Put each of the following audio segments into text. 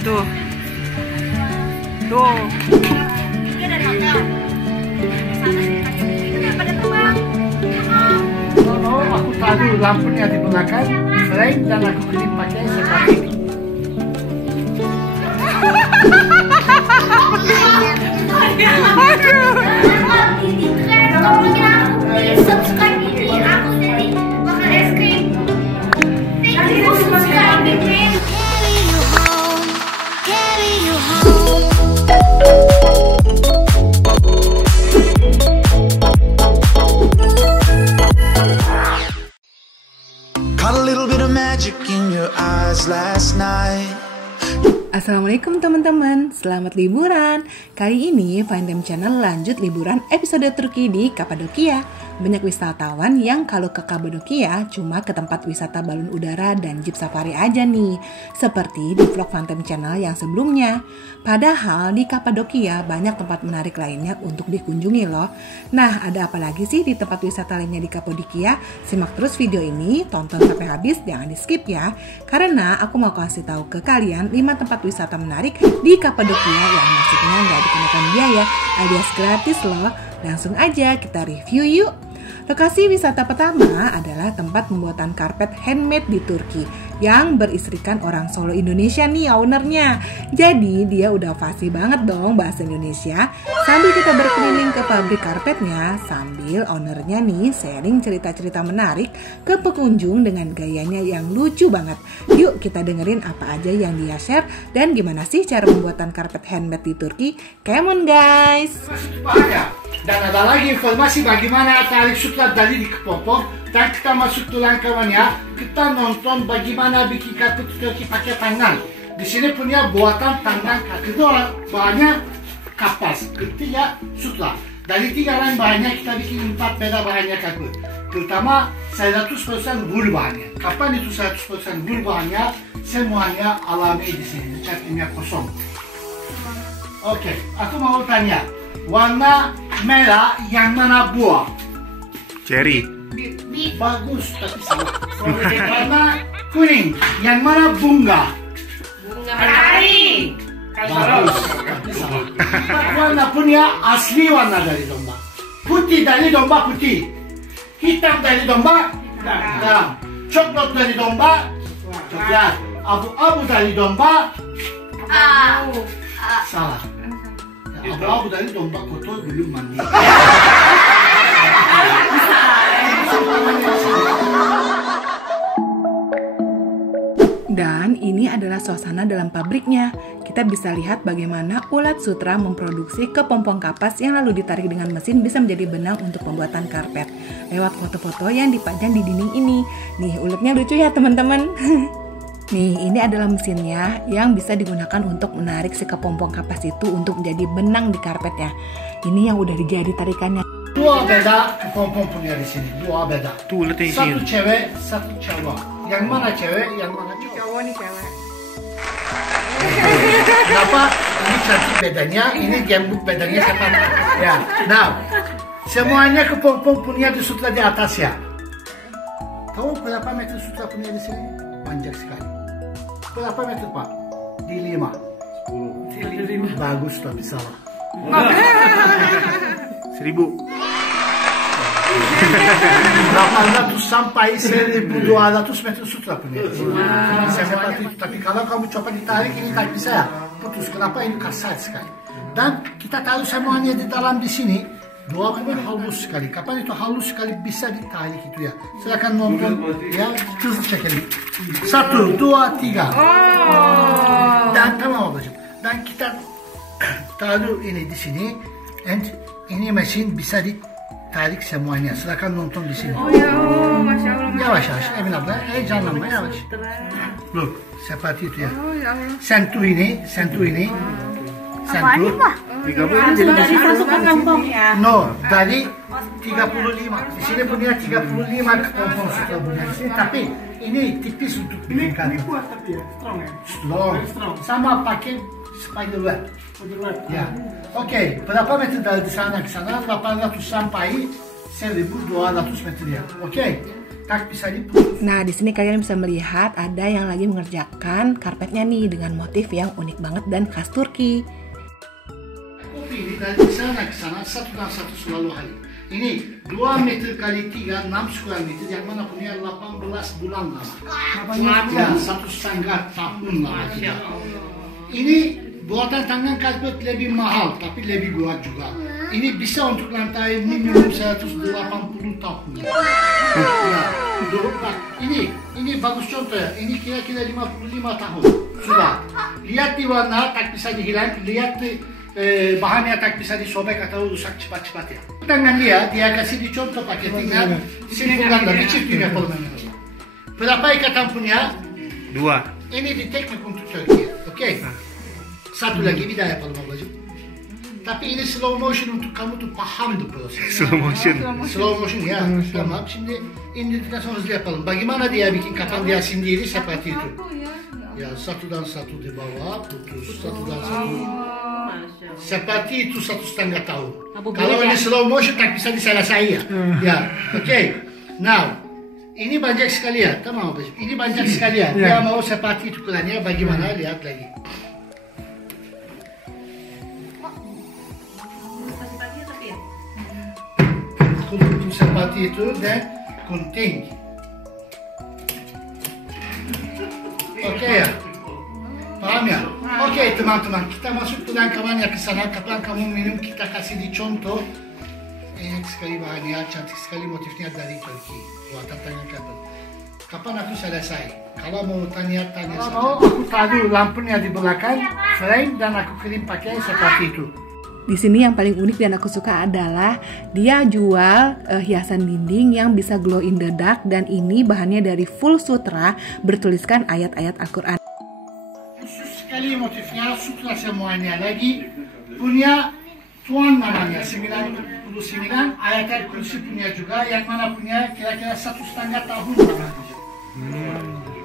Tuh. Tuh. Ini dari hotel. Sana itu daripada terbang. Oh, aku taruh lampunya di belakang, frame dan aku klip pakai seperti ini. Subscribe ini aku jadi makan es krim. Thank you subscribe ini. Carry you home. Caught a little bit of magic in your eyes last night. Assalamualaikum teman-teman, selamat liburan. Kali ini Fine Time Channel lanjut liburan episode Turki di Kapadokia. Banyak wisatawan yang kalau ke Kapadokia cuma ke tempat wisata balon udara dan jeep safari aja nih, seperti di vlog Fine Time Channel yang sebelumnya. Padahal di Kapadokia banyak tempat menarik lainnya untuk dikunjungi loh. Nah, ada apa lagi sih di tempat wisata lainnya di Kapadokia? Simak terus video ini, tonton sampai habis, jangan di skip ya. Karena aku mau kasih tahu ke kalian 5 tempat wisata menarik di Kapadokia yang maksudnya nggak dikenakan biaya alias gratis loh. Langsung aja kita review yuk. Lokasi wisata pertama adalah tempat pembuatan karpet handmade di Turki yang beristrikan orang Solo Indonesia nih ownernya. Jadi dia udah fasih banget dong bahasa Indonesia. Sambil kita berkeliling ke pabrik karpetnya, sambil ownernya nih sharing cerita-cerita menarik ke pengunjung dengan gayanya yang lucu banget. Yuk kita dengerin apa aja yang dia share dan gimana sih cara pembuatan karpet handmade di Turki. Come on guys! Dan ada lagi informasi bagaimana tarik sutra dari di Kepompong. Dan kita masuk tulang kawannya, kita nonton bagaimana bikin karpet Turki pakai tangan. Di sini punya buatan tangan kaki doang, bahannya kapas, ketiga sutra. Dari 3 lain bahannya kita bikin 4 beda bahannya karpet. Pertama 100% wool bahannya. Kapan itu 100% wool bahannya? Semuanya alami di sini, cat kimia kosong. Oke, aku mau tanya, warna merah yang mana buah? Cherry. Bagus, tapi salah. Warna kuning yang mana bunga? Kari. Bagus, tapi salah. Warna punya asli warna dari domba. Putih dari domba putih. Hitam dari domba hitam. Coklat dari domba coklat. Abu-abu dari domba salah. Abu-abu dari domba kotor belum mandi. Dan ini adalah suasana dalam pabriknya. Kita bisa lihat bagaimana ulat sutra memproduksi kepompong kapas yang lalu ditarik dengan mesin bisa menjadi benang untuk pembuatan karpet. Lewat foto-foto yang dipajang di dinding ini. Nih, ulatnya lucu ya teman-teman. Nih, ini adalah mesinnya yang bisa digunakan untuk menarik si kepompong kapas itu untuk menjadi benang di karpetnya. Ini yang udah dijadi tarikannya. Dua beda kepompong punya di sini. Dua beda. Tuh, ulatnya isi. Satu cewek, satu cowok. Yang mana cewek, yang mana cowok? Cowok nih cewek. Kenapa? Ini cantik bedanya, ini gembuk bedanya siapa? Ya, nah, semuanya kepompong punya di sutra di atas ya. Tahu berapa meter sutra punya di sini? Panjang sekali. Berapa meter Pak? Di 5. 10. Bagus tapi salah. 1000. 800 sampai 1200 meter sutra punya. Seperti itu. Tapi kalau kamu coba ditarik ini tak bisa ya. Putus. Kenapa ini kasar sekali? Dan kita taruh semuanya di dalam di sini. Dua pun halus sekali. Kapan itu halus sekali bisa ditarik itu ya. Silakan nonton ya. Terus çekelim. 1, 2, 3. Dan tamam ablacığım. Dan kita taruh ini di sini. And ini mesin bisa ditarik semuanya. Silakan nonton di sini. Masya Allah. Yavaş yavaş Emin abla heyecanlanma yavaş. Look seperti itu ya. Sentu ini. Sentu. Dari satu kepompong ya. No, dari 35. Di sini punya 35 kepompong sutra punya di sini. Tapi ini tipis untuk bikin karpet. Kuat tapi ya, strong ya. Strong. Sama pakai spiderweb. Ya. Oke, berapa meter dari sana ke sana? 800 sampai 1200 meter ya. Oke. tak bisa diputus. Nah, di sini kalian bisa melihat ada yang lagi mengerjakan karpetnya nih dengan motif yang unik banget dan khas Turki. Kopi ini dari sana ke sana satu dan satu selalu hari. Ini 2 meter kali 3, 6 square meter yang mana punya 18 bulan lama. Ya, 1,5 tahun lama. Ini buatan tangan karpet lebih mahal tapi lebih kuat juga. Ini bisa untuk lantai minimum 180 tahun. Ya, ini bagus contoh ya. Ini kira-kira 55 tahun sudah. Lihat di warna tak bisa dihilang. Lihat bahannya tak bisa disobek atau rusak cepat-cepat ya. Tangan lihat dia kasih di contoh pakai tinggal simpulkan dari chip punya permainan. Berapa ikatan punya? 2. Ini di teknik untuk Turki. Oke. Satu lagi bir daha yapalım ablacığım. Tapi ini slow motion untuk kamu tuh paham tuh proses. Slow motion. Slow motion ya. Tamam. Şimdi indirdikten sonra hızlı yapalım. Bagaimana dia bikin kapan dia sendiri seperti itu. Ya satudan satu di bawah putus. Satudan satu. Seperti itu 1,5 tahun. Kalau ini slow motion tak bisa diselesai ya. Ya. Oke. Now. Ini banyak sekali ya. Tamam ablacığım. Ini banyak sekali ya. Dia mau seperti itu kurangnya bagaimana lihat lagi. Kultur seperti itu dan kunting. Oke ya? Paham ya? Oke teman-teman, kita masuk ke kamarnya ke sana. Kapan kamu minum kita kasih di contoh. Enak sekali bahannya, cantik sekali motifnya dari Turki. Buatan tangan kapal. Kapan aku selesai? Kalau mau tanya saja. Mau aku taruh lampunya di belakang frame dan aku kirim pakai seperti itu. Di sini yang paling unik dan aku suka adalah dia jual hiasan dinding yang bisa glow in the dark dan ini bahannya dari full sutra bertuliskan ayat-ayat Al-Quran. Khusus sekali motifnya, sutra semuanya lagi punya tuan namanya 99 ayat kursi punya juga yang mana punya kira-kira 1,5 tahun namanya.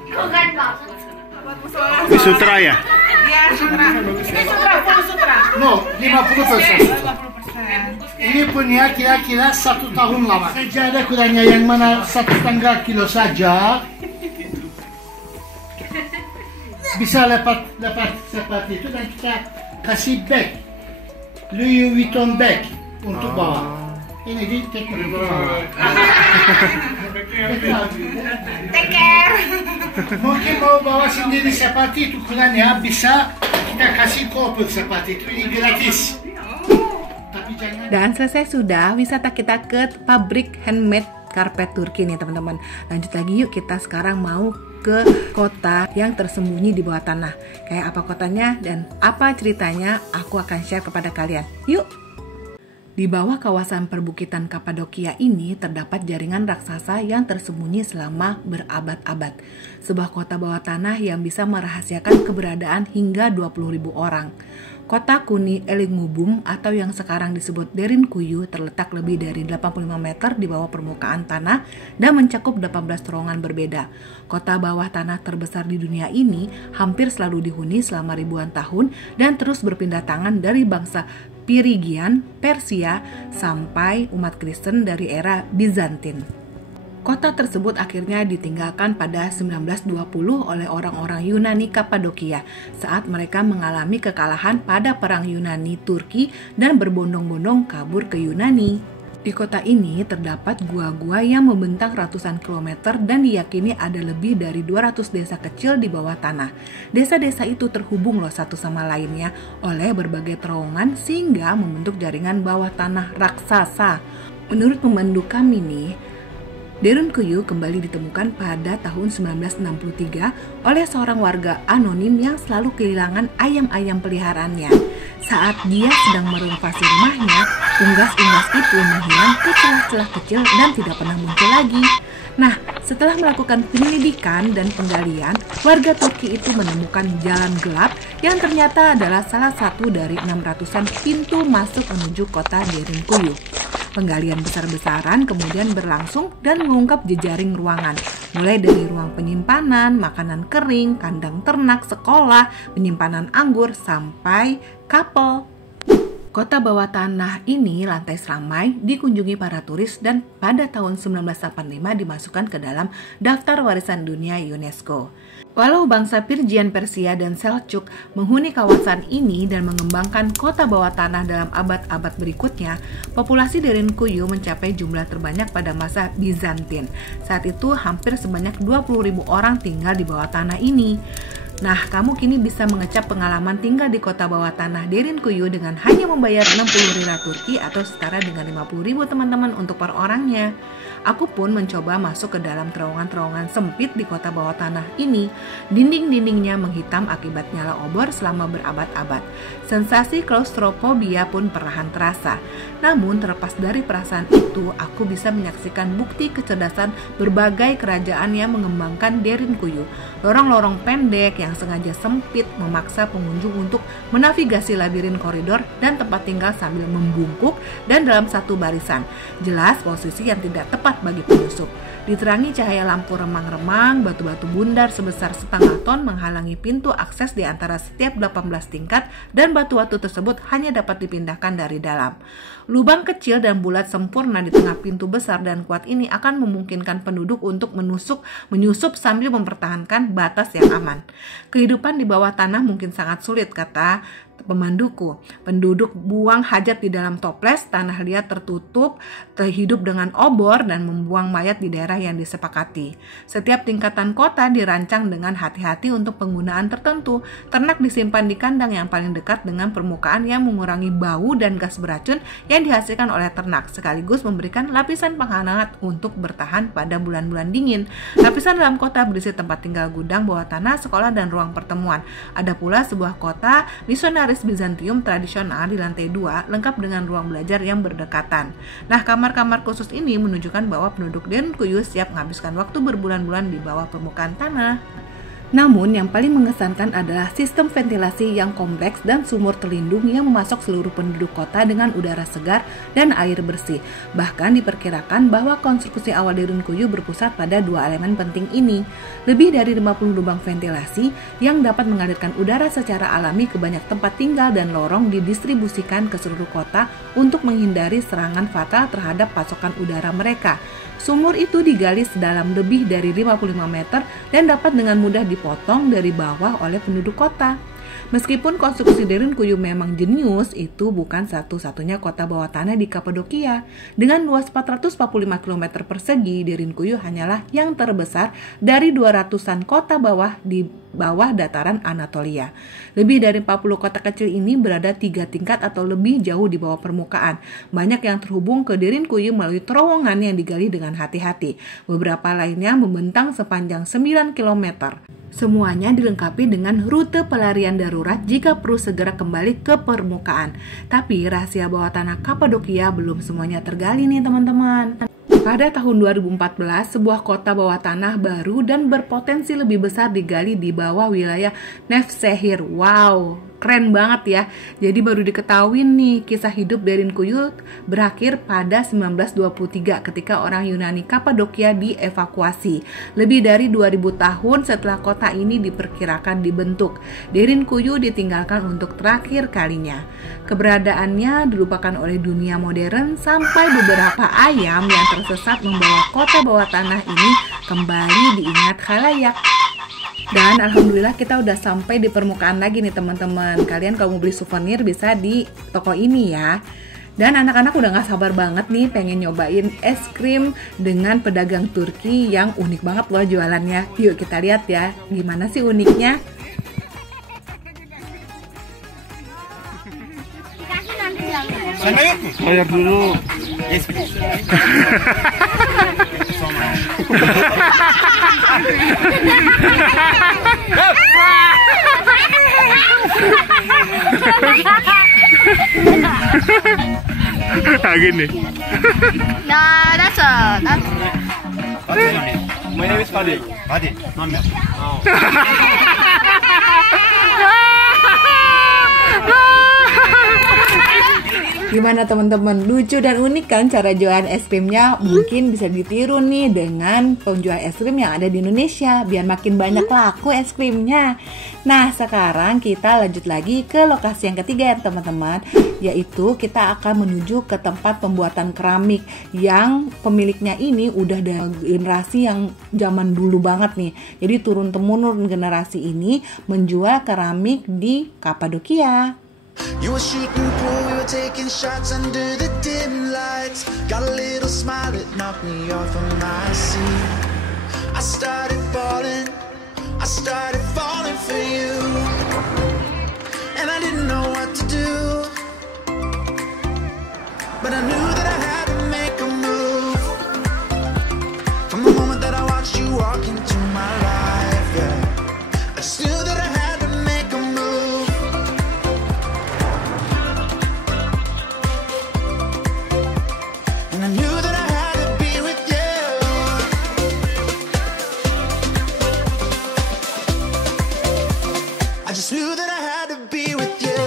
Keren banget. Ini sutra ya? Iya, sutra. Ini sutra, full sutra. No, 50%. Ini punya kira-kira 1 tahun lama. Saja ada kurangnya yang mana 1,5 kilo saja. Bisa lepas seperti itu dan kita kasih bag. Louis Vuitton bag untuk bawa. Ini di teknik. Take care. Mungkin mau bawa sendiri seperti itu kurangnya bisa kita kasih koper seperti itu. Ini gratis. Tapi jangan. Dan selesai sudah wisata kita ke pabrik handmade karpet Turki nih teman-teman. Lanjut lagi yuk, kita sekarang mau ke kota yang tersembunyi di bawah tanah. Kayak apa kotanya dan apa ceritanya aku akan share kepada kalian. Yuk! Di bawah kawasan perbukitan Kapadokia ini terdapat jaringan raksasa yang tersembunyi selama berabad-abad. Sebuah kota bawah tanah yang bisa merahasiakan keberadaan hingga 20.000 orang. Kota Kuni Elingubum atau yang sekarang disebut Derinkuyu terletak lebih dari 85 meter di bawah permukaan tanah dan mencakup 18 terowongan berbeda. Kota bawah tanah terbesar di dunia ini hampir selalu dihuni selama ribuan tahun dan terus berpindah tangan dari bangsa Pirigian, Persia, sampai umat Kristen dari era Bizantin. Kota tersebut akhirnya ditinggalkan pada 1920 oleh orang-orang Yunani Kapadokia saat mereka mengalami kekalahan pada Perang Yunani-Turki dan berbondong-bondong kabur ke Yunani. Di kota ini terdapat gua-gua yang membentang ratusan kilometer dan diyakini ada lebih dari 200 desa kecil di bawah tanah. Desa-desa itu terhubung loh satu sama lainnya oleh berbagai terowongan sehingga membentuk jaringan bawah tanah raksasa. Menurut pemandu kami nih, Derinkuyu kembali ditemukan pada tahun 1963 oleh seorang warga anonim yang selalu kehilangan ayam-ayam peliharaannya. Saat dia sedang merenovasi rumahnya, unggas-unggas itu menghilang ke celah-celah kecil dan tidak pernah muncul lagi. Nah, setelah melakukan penyelidikan dan penggalian, warga Turki itu menemukan jalan gelap yang ternyata adalah salah satu dari 600-an pintu masuk menuju kota Derinkuyu. Penggalian besar-besaran kemudian berlangsung dan mengungkap jejaring ruangan, mulai dari ruang penyimpanan, makanan kering, kandang ternak, sekolah, penyimpanan anggur, sampai kapel. Kota bawah tanah ini lantai ramai dikunjungi para turis dan pada tahun 1985 dimasukkan ke dalam daftar warisan dunia UNESCO. Walau bangsa Persian, Persia, dan Seljuk menghuni kawasan ini dan mengembangkan kota bawah tanah dalam abad-abad berikutnya, populasi Derinkuyu mencapai jumlah terbanyak pada masa Bizantin. Saat itu hampir sebanyak 20.000 orang tinggal di bawah tanah ini. Nah, kamu kini bisa mengecap pengalaman tinggal di kota bawah tanah Derinkuyu dengan hanya membayar 60 lira Turki atau setara dengan 50.000 teman-teman untuk per orangnya. Aku pun mencoba masuk ke dalam terowongan-terowongan sempit di kota bawah tanah ini. Dinding-dindingnya menghitam akibat nyala obor selama berabad-abad. Sensasi klaustrofobia pun perlahan terasa. Namun terlepas dari perasaan itu, aku bisa menyaksikan bukti kecerdasan berbagai kerajaan yang mengembangkan Derinkuyu. Lorong-lorong pendek yang sengaja sempit memaksa pengunjung untuk menavigasi labirin koridor dan tempat tinggal sambil membungkuk dan dalam satu barisan. Jelas posisi yang tidak tepat bagi penyusup. Diterangi cahaya lampu remang-remang, batu-batu bundar sebesar setengah ton menghalangi pintu akses di antara setiap 18 tingkat dan batu-batu tersebut hanya dapat dipindahkan dari dalam. Lubang kecil dan bulat sempurna di tengah pintu besar dan kuat ini akan memungkinkan penduduk untuk menyusup sambil mempertahankan batas yang aman. Kehidupan di bawah tanah mungkin sangat sulit, kata pemanduku. Penduduk buang hajat di dalam toples, tanah liat tertutup, terhidup dengan obor dan membuang mayat di daerah yang disepakati. Setiap tingkatan kota dirancang dengan hati-hati untuk penggunaan tertentu. Ternak disimpan di kandang yang paling dekat dengan permukaan yang mengurangi bau dan gas beracun yang dihasilkan oleh ternak, sekaligus memberikan lapisan penghangat untuk bertahan pada bulan-bulan dingin. Lapisan dalam kota berisi tempat tinggal, gudang bawah tanah, sekolah, dan ruang pertemuan. Ada pula sebuah kota misionaris Bizantium tradisional di lantai 2, lengkap dengan ruang belajar yang berdekatan. Nah, kamar-kamar khusus ini menunjukkan bahwa penduduk Derinkuyu siap menghabiskan waktu berbulan-bulan di bawah permukaan tanah. Namun yang paling mengesankan adalah sistem ventilasi yang kompleks dan sumur terlindung yang memasok seluruh penduduk kota dengan udara segar dan air bersih. Bahkan diperkirakan bahwa konstruksi awal Derinkuyu berpusat pada dua elemen penting ini. Lebih dari 50 lubang ventilasi yang dapat mengalirkan udara secara alami ke banyak tempat tinggal dan lorong didistribusikan ke seluruh kota untuk menghindari serangan fatal terhadap pasokan udara mereka. Sumur itu digali sedalam lebih dari 55 meter dan dapat dengan mudah dipotong dari bawah oleh penduduk kota. Meskipun konstruksi Derinkuyu memang jenius, itu bukan satu-satunya kota bawah tanah di Kapadokia. Dengan luas 445 km persegi, Derinkuyu hanyalah yang terbesar dari 200-an kota bawah di bawah dataran Anatolia. Lebih dari 40 kota kecil ini berada 3 tingkat atau lebih jauh di bawah permukaan. Banyak yang terhubung ke Derinkuyu melalui terowongan yang digali dengan hati-hati. Beberapa lainnya membentang sepanjang 9 km. Semuanya dilengkapi dengan rute pelarian darurat jika perlu segera kembali ke permukaan. Tapi rahasia bawah tanah Kapadokia belum semuanya tergali nih teman-teman. Pada tahun 2014, sebuah kota bawah tanah baru dan berpotensi lebih besar digali di bawah wilayah Nevşehir. Wow, keren banget ya. Jadi baru diketahui nih kisah hidup Derinkuyu berakhir pada 1923 ketika orang Yunani Kapadokia dievakuasi. Lebih dari 2000 tahun setelah kota ini diperkirakan dibentuk, Derinkuyu ditinggalkan untuk terakhir kalinya. Keberadaannya dilupakan oleh dunia modern sampai beberapa ayam yang tersesat membawa kota bawah tanah ini kembali diingat khalayak. Dan alhamdulillah kita udah sampai di permukaan lagi nih teman-teman. Kalian kalau mau beli souvenir bisa di toko ini ya. Dan anak-anak udah gak sabar banget nih pengen nyobain es krim dengan pedagang Turki yang unik banget loh jualannya. Yuk kita lihat ya gimana sih uniknya. Bayar dulu. Gini. Nah, that's My name is Fadil. Fadil. Mama. Gimana teman-teman? Lucu dan unik kan cara jualan es krimnya? Mungkin bisa ditiru nih dengan penjual es krim yang ada di Indonesia biar makin banyak laku es krimnya. Nah, sekarang kita lanjut lagi ke lokasi yang ketiga ya teman-teman, yaitu kita akan menuju ke tempat pembuatan keramik yang pemiliknya ini udah dari generasi yang zaman dulu banget nih. Jadi turun-temurun generasi ini menjual keramik di Kapadokia. You were shooting pool, we were taking shots under the dim lights. Got a little smile that knocked me off of my seat. I started falling for you, and I didn't know what to do, but I knew that I had to make a move. From the moment that I watched you walk into my life, yeah, I just knew that I had to make a move. And I knew that I had to be with you. I just knew that I had to be with you.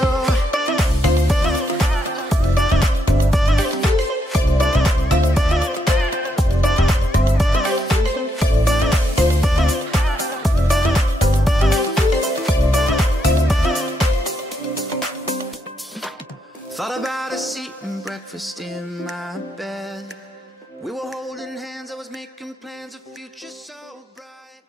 Thought about a seat and breakfast in my bed. We were holding hands, I was making plans, a future so bright.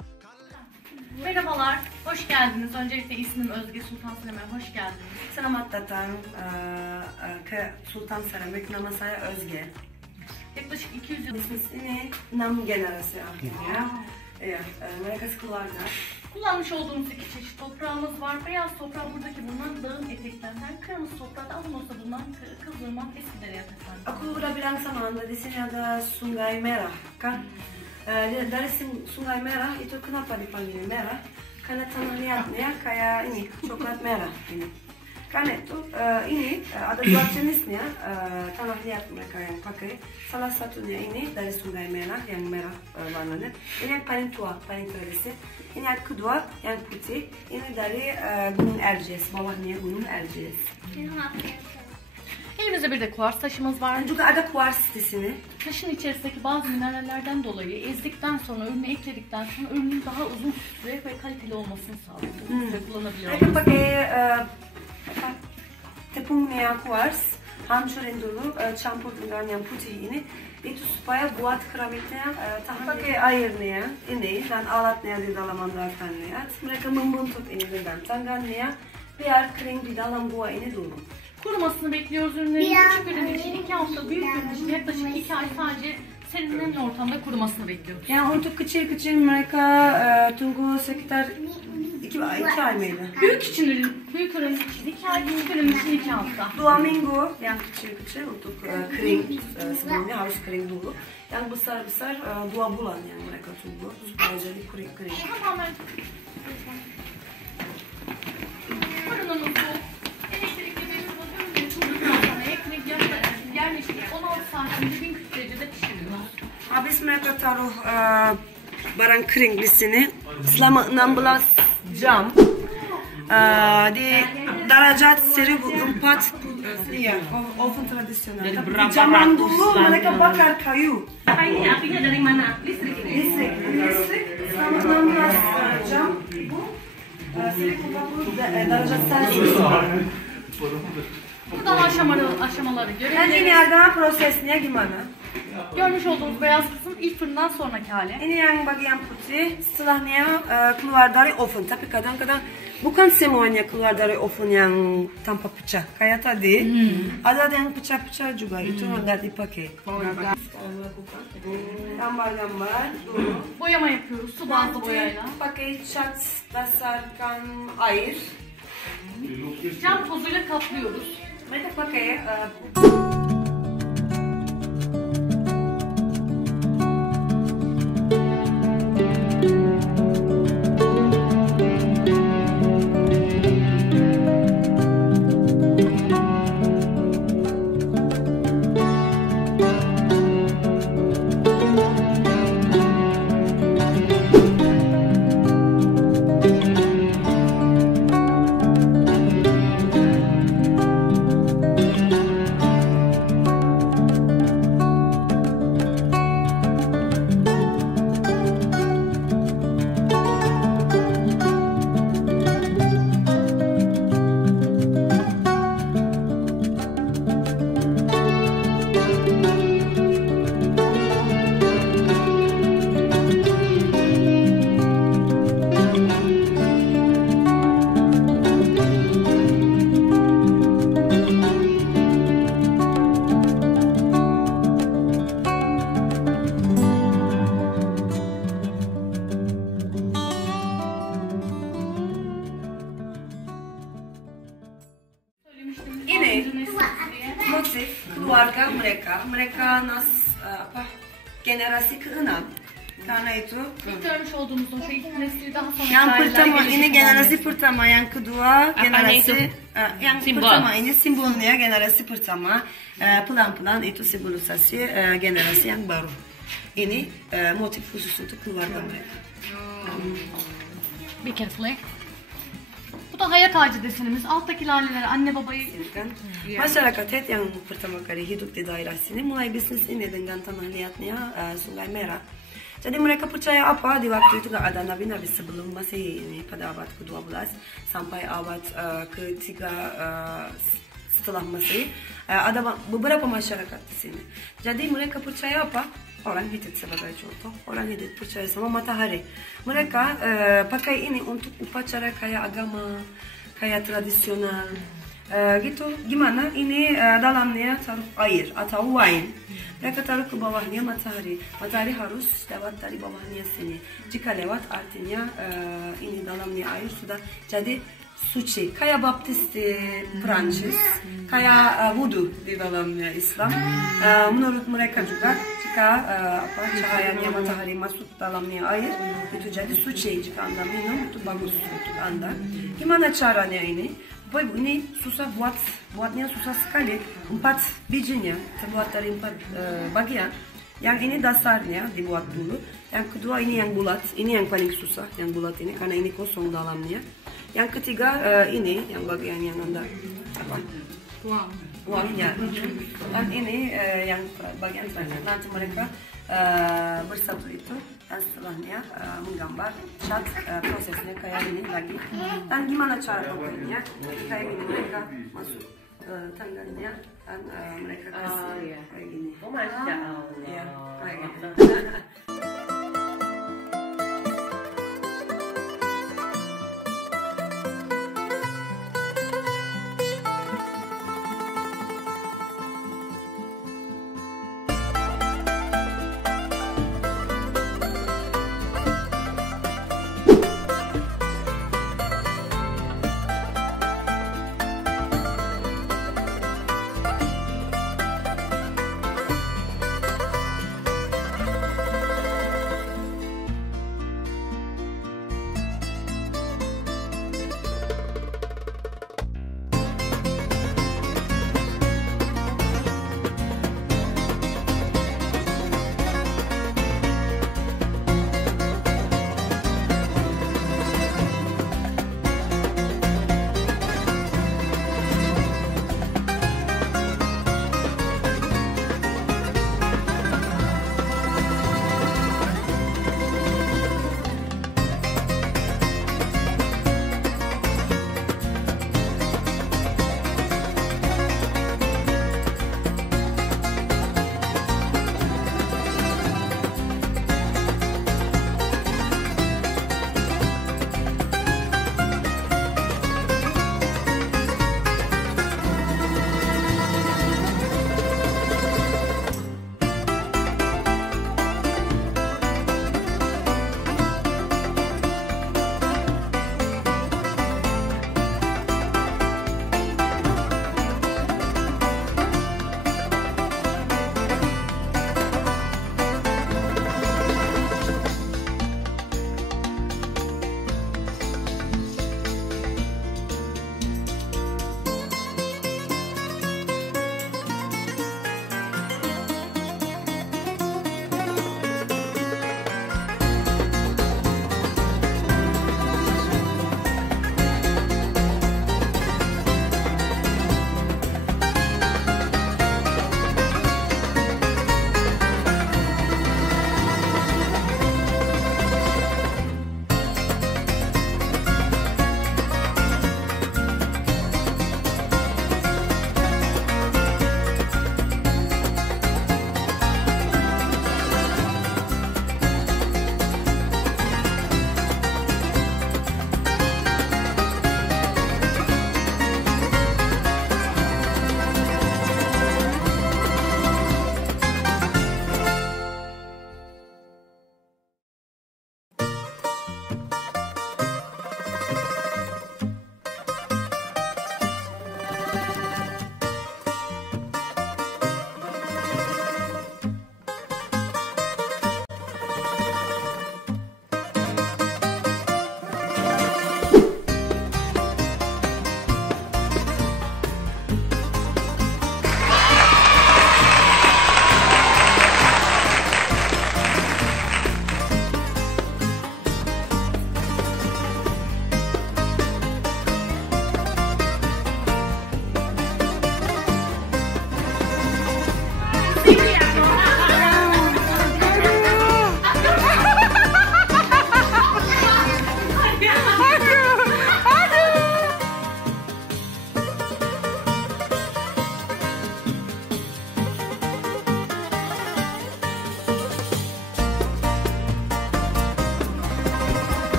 Merhabalar, hoş geldiniz. Öncelikle ismim Özge, Sultan Selim'e hoş geldiniz. Selamat datang ke Sultan Seramik, nama saya Özge. Yaklaşık 200 yıl Bisnis ini 6 generasi akhirnya. Ya, mereka keluarga. kullanmış olduğumuz iki çeşit toprağımız var. Beyaz toprağı buradaki bulunan dağın eteklerinden, kırmızı toprağı da Avanos'ta bulunan Kızılırmak eskileri yataklarından. Aku udah bilang sama Anda, di sini ada Sungai Merah, kan? Dari Sungai Merah itu kenapa dipanggil merah? Karena tanah liatnya kayak ini, coklat merah ini. Karena itu ini ada dua jenisnya tanah liat mereka yang pakai. Salah satunya ini dari Sungai Merah yang merah warnanya. Ini yang paling tua, paling tradisi. Ini yang kedua yang putih. Ini dari Gunung Erciyes, bawahnya Gunung Erciyes. Elimizde bir de kuvars taşımız var. Juga ada kuars di sini. Taşın içerisindeki bazı minerallerden dolayı ezdikten sonra, ürüne ekledikten sonra ürünün daha uzun süre ve kaliteli olmasını sağlıyor. Size kullanabiliyor. Mereka pakai tepung minyak kuars, hancurin dulu, campur dengan yang putih ini, itu supaya buat keramiknya tahan. Pakai airnya ini dan alatnya di dalam Anda akan lihat. Mereka membentuk ini dengan tangannya biar kering di dalam buah ini dulu. Kurumasını bekliyoruz ürünlerin. Küçük ürün için 2 hafta, büyük ürün için yaklaşık 2 ay sadece serinleyen ortamda kurumasını bekliyoruz. Yani untuk kecil-kecil mereka tunggu sekitar 2 ay mıydı? Büyük ürün için 2 ay, küçük ürün için 2 hafta. 2 minggu yang kecil-kecil untuk kering, sebelumnya harus kering dulu. Yang besar-besar 2 bulan yang mereka tunggu supaya jadi kering. Tamamen fırınımızı elektrikli bir fırında ürünleri sonra ekmek yerleştirip 16 saatince 1040 derecede pişiriyoruz. Habis mereka taruh barang kering di sini selama 16 jam di derajat 1004. Iya, oven tradisional. Tapi zaman dulu mereka bakar kayu. Ini apinya dari mana? Listrik ini? Listrik selama 16 jam bu 1040 derajat Celsius. Buradan aşamaları Dan görebiliriz. ini ada prosesnya gimana? Görmüş olduğunuz beyaz kısım ilk fırından sonraki hali. Ini yang bagian putih, setelahnya keluar dari oven. Tapi kadang-kadang bukan semuanya keluar dari oven yang tanpa pecah. Kayak tadi, ada yang pecah-pecah juga. Itu nggak dipakai. Sekarang melakukan gambar-gambar dulu. Boyama yapıyoruz su bazlı boyayla. Pakai cat dasarkan air. Cam tozuyla kaplıyoruz. Mereka pakai motif keluarga mereka. Mereka generasi ke-6. Karena itu İlk görmüş olduğumuz nokta ilk nesli daha sonra yang tarihler pertama ini gelişmiş generasi olan pertama, yang kedua generasi yang pertama ini simbolnya generasi pertama, pelan-pelan itu simbolisasi generasi yang baru. Ini motif khusus untuk keluarga mereka. bir kesinlikle. Bu da hayat ağacı desenimiz. Alttaki laleler anne babayı Kan? Masyarakat yang pertama kali hidup di daerah sini mulai bisnis ini dengan tanah liatnya Sungai Merah. Jadi mereka percaya apa, di waktu itu gak ada nabi-nabi sebelum Masehi ini pada abad ke-12 sampai abad ke-3 setelah Masehi ada beberapa masyarakat di sini. Jadi mereka percaya apa? Orang Hitit sebagai contoh, orang Hitit percaya sama matahari. Mereka pakai ini untuk upacara kayak agama, kayak tradisional. Gitu. Gimana? Ini dalamnya taruh air atau wine. Mereka taruh ke bawahnya matahari. Matahari harus lewat dari bawahnya sini. Jika lewat artinya ini dalamnya air sudah jadi suci. Kayak baptis di Prancis, kayak wudu di dalamnya Islam. Menurut mereka juga jika cahayanya matahari masuk dalamnya air itu jadi suci. Jika Anda minum itu bagus untuk Anda. Gimana caranya ini? Ini susah buatnya susah sekali. 4 bijinya terbuat dari 4 bagian. Yang ini dasarnya dibuat dulu. Yang kedua ini yang bulat. Ini yang paling susah, yang bulat ini karena ini kosong dalamnya. Yang ketiga ini yang bagian yang Anda uangnya. Dan ini yang bagian terakhir. Nanti mereka bersatu itu dan setelahnya menggambar cat prosesnya kayak ini lagi. Dan gimana cara pokoknya kayak gini mereka masuk tangannya dan mereka kasih kayak gini. Oh, Masya Allah. Ya, kayak gitu.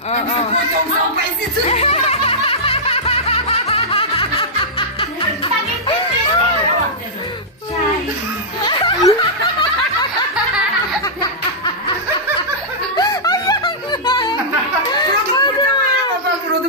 potong sampai situ. Saking tipis.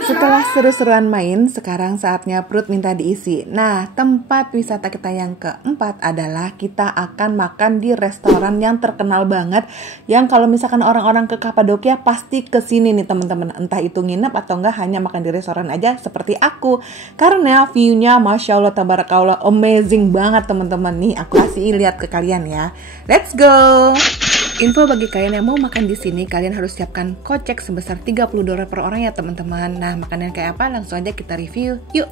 Setelah seru-seruan main, sekarang saatnya perut minta diisi. Nah, tempat wisata kita yang keempat adalah kita akan makan di restoran yang terkenal banget. Yang kalau misalkan orang-orang ke Kapadokia pasti kesini nih teman-teman. Entah itu nginep atau enggak hanya makan di restoran aja seperti aku. Karena view-nya Masya Allah, tabarakallah, amazing banget teman-teman. Nih aku kasih lihat ke kalian ya. Let's go! Info bagi kalian yang mau makan di sini, kalian harus siapkan kocek sebesar $30 per orang ya teman-teman. Nah, makanan kayak apa? Langsung aja kita review. Yuk!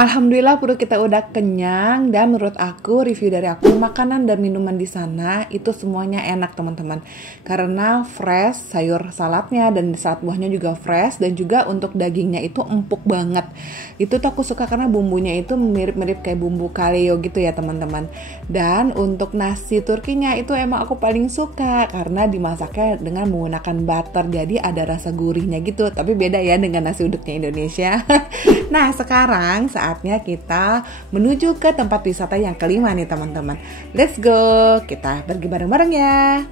Alhamdulillah perut kita udah kenyang, dan menurut aku, review dari aku, makanan dan minuman di sana itu semuanya enak teman-teman. Karena fresh, sayur saladnya dan salad buahnya juga fresh, dan juga untuk dagingnya itu empuk banget. Itu tuh aku suka karena bumbunya itu mirip-mirip kayak bumbu kaleo gitu ya teman-teman. Dan untuk nasi Turkinya itu emang aku paling suka karena dimasaknya dengan menggunakan butter, jadi ada rasa gurihnya gitu. Tapi beda ya dengan nasi uduknya Indonesia. Nah sekarang saatnya kita menuju ke tempat wisata yang kelima nih teman-teman. Let's go, kita pergi bareng-bareng ya.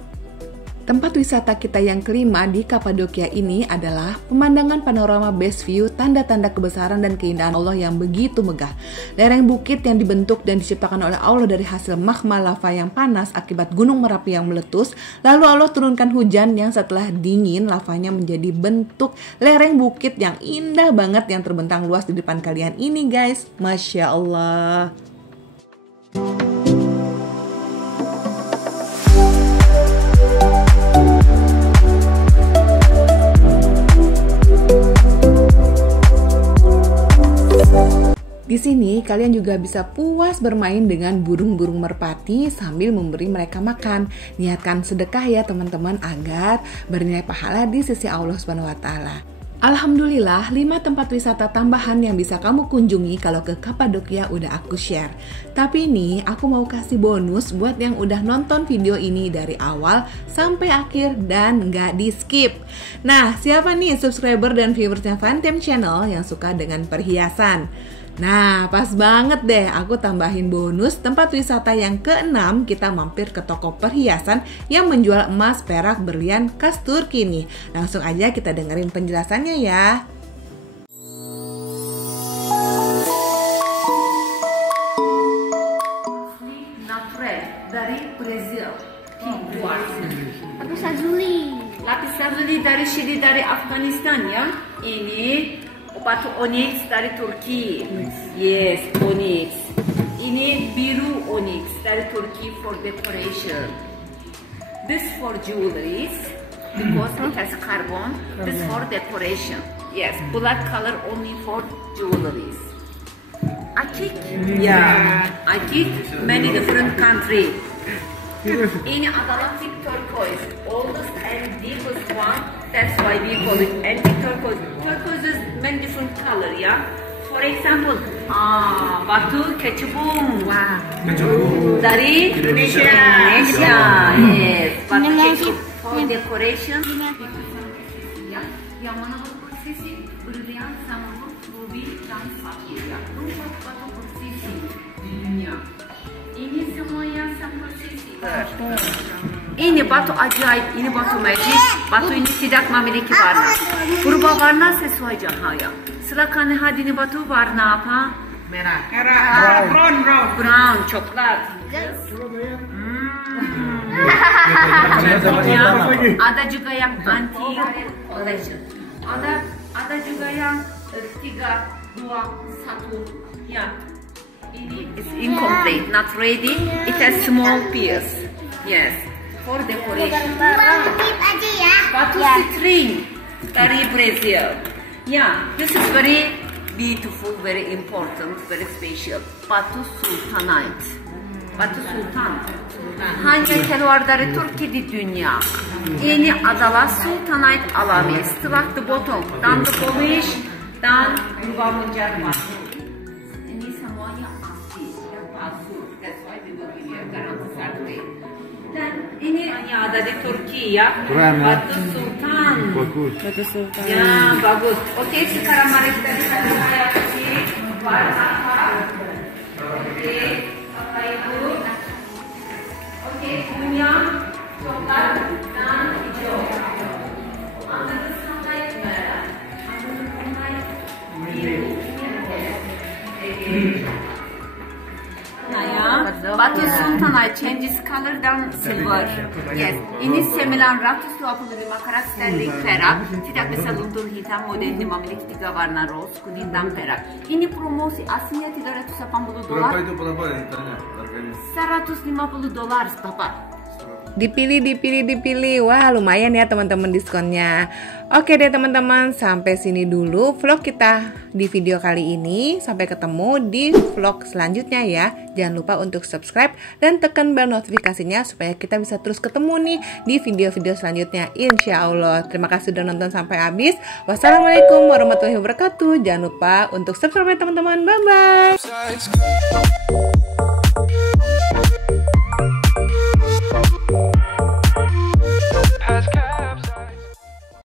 Tempat wisata kita yang kelima di Kapadokia ini adalah pemandangan panorama best view, tanda-tanda kebesaran dan keindahan Allah yang begitu megah. Lereng bukit yang dibentuk dan diciptakan oleh Allah dari hasil magma lava yang panas akibat gunung Merapi yang meletus. Lalu Allah turunkan hujan yang setelah dingin lavanya menjadi bentuk lereng bukit yang indah banget yang terbentang luas di depan kalian ini guys. Masya Allah. Di sini kalian juga bisa puas bermain dengan burung-burung merpati sambil memberi mereka makan. Niatkan sedekah ya teman-teman agar bernilai pahala di sisi Allah SWT. Alhamdulillah, 5 tempat wisata tambahan yang bisa kamu kunjungi kalau ke Kapadokia udah aku share. Tapi ini aku mau kasih bonus buat yang udah nonton video ini dari awal sampai akhir dan nggak di skip. Nah, siapa nih subscriber dan viewersnya Fantime Channel yang suka dengan perhiasan? Nah, pas banget deh, aku tambahin bonus tempat wisata yang ke-6, kita mampir ke toko perhiasan yang menjual emas, perak, berlian khas Turki nih. Langsung aja kita dengerin penjelasannya ya. Natural dari Brazil. Lapis lazuli. Lapis lazuli dari Chili, dari Afghanistan ya. Ini batu onyx dari Turki. Yes, onyx. Ini biru onyx dari Turki for decoration. This for jewelries because it has carbon. This for decoration. Yes, black color only for jewelries. Akik, yeah, akik many different country. In Atlantic turquoise, oldest and deepest one. That's why we call it antique turquoise. Turquoise is many different color, yeah. For example, batu kecubung. Wow. Dari Indonesia. Yes. Batu kecubung for decoration. Ya, yang mana batu persisi, berlian sama ruby dan safir. Ya, empat batu persisi di dunia. Ini semuanya sama persisi. Ini batu ajaib, ini batu magic. Batu ini tidak memiliki warna. Berubah warna sesuai cahaya. Silakan lihat ini batu warna apa? Merah. Brown, coklat. Ada juga yang anti collection. Ada juga yang 3, 2, 1. Ya. Ini is incomplete, not ready. It has small piece. Yes, for decoration. Batu string dari Brazil. Yeah, this is very beautiful, very important, very special. Batu sultanite. Batu sultan. Hanya keluar dari Turki di dunia. Ini adalah sultanite alami. Setelah the bottom, dan the polish, dan berubah menjadi batu. Dan ini hanya ada di Turki ya. Keren, ya. Batu sultan. Bagus. Batu sultan. Ya, bagus. Oke, sekarang mari kita lihat saya kasih warna apa. Oke, apa itu? Oke, punya coklat dan hijau. Ada sampai merah. Ada sampai biru. Batu sultanite changes color dan silver. Yes. Ini 925 karat sterling perak. Tidak bisa luntur hitam, modelnya memiliki 3 warna rose, kuning dan perak. Ini promosi aslinya $380. Berapa itu berapa ditanya harganya? $150, Bapak. Dipilih. Wah, lumayan ya teman-teman diskonnya. Oke deh teman-teman, sampai sini dulu vlog kita di video kali ini. Sampai ketemu di vlog selanjutnya ya. Jangan lupa untuk subscribe dan tekan bel notifikasinya supaya kita bisa terus ketemu nih di video-video selanjutnya, insya Allah. Terima kasih sudah nonton sampai habis. Wassalamualaikum warahmatullahi wabarakatuh. Jangan lupa untuk subscribe teman-teman. Bye-bye.